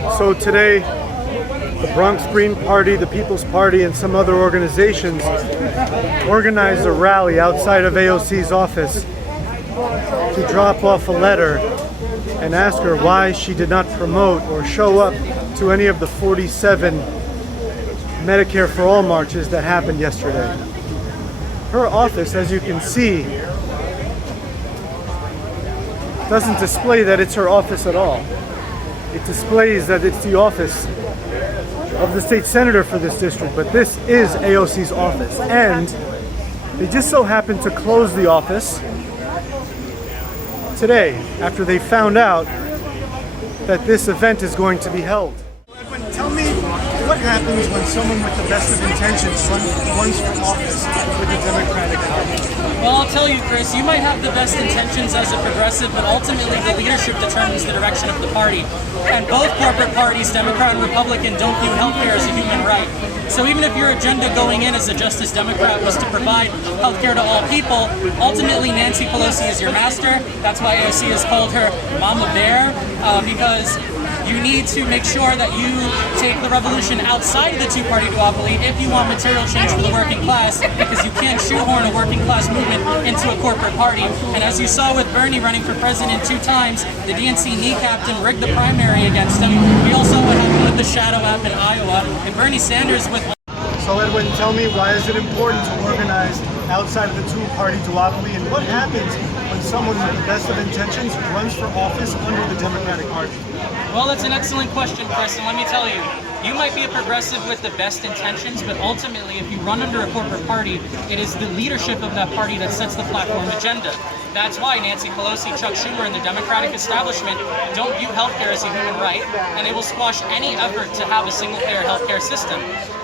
So today, the Bronx Green Party, the People's Party, and some other organizations organized a rally outside of AOC's office to drop off a letter and ask her why she did not promote or show up to any of the 47 Medicare for All marches that happened yesterday. Her office, as you can see, doesn't display that it's her office at all. It displays that it's the office of the state senator for this district, but this is AOC's office. And they just so happened to close the office today after they found out that this event is going to be held. Tell me what happens when someone with the best of intentions runs for office with the Democratic Party? Well, I'll tell you, Chris, you might have the best intentions as a progressive, but ultimately the leadership determines the direction of the party. And both corporate parties, Democrat and Republican, don't view healthcare as a human right. So even if your agenda going in as a Justice Democrat was to provide healthcare to all people, ultimately Nancy Pelosi is your master. That's why AOC has called her Mama Bear, because you need to make sure that you take the revolution outside of the two-party duopoly if you want material change for the working class, because you can't shoehorn a working class movement into a corporate party. And as you saw with Bernie running for president 2 times, the DNC kneecapped and rigged the primary against him. We all saw what happened with the Shadow app in Iowa, and Bernie Sanders with... So Edwin, tell me, why is it important to organize outside of the two-party duopoly, and what happens when someone with the best of intentions runs for office under the Democratic Party? Well, that's an excellent question, Chris, and let me tell you, you might be a progressive with the best intentions, but ultimately, if you run under a corporate party, it is the leadership of that party that sets the platform agenda. That's why Nancy Pelosi, Chuck Schumer, and the Democratic establishment don't view healthcare as a human right, and they will squash any effort to have a single-payer healthcare system.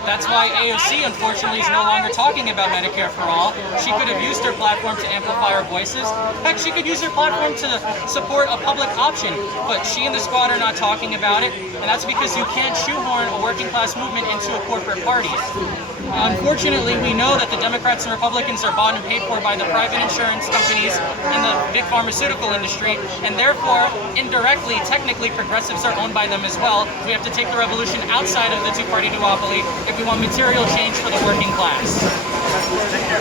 That's why AOC, unfortunately, is no longer talking about Medicare for all. She could have used her platform to amplify our voices. Heck, she could use her platform to support a public option, but she and the squad are not talking about it, and that's because you can't shoehorn a working class movement into a corporate party. Unfortunately, we know that the Democrats and Republicans are bought and paid for by the private insurance companies and the big pharmaceutical industry, and therefore, indirectly, technically, progressives are owned by them as well. We have to take the revolution outside of the two-party duopoly if we want material change for the working class. Take care.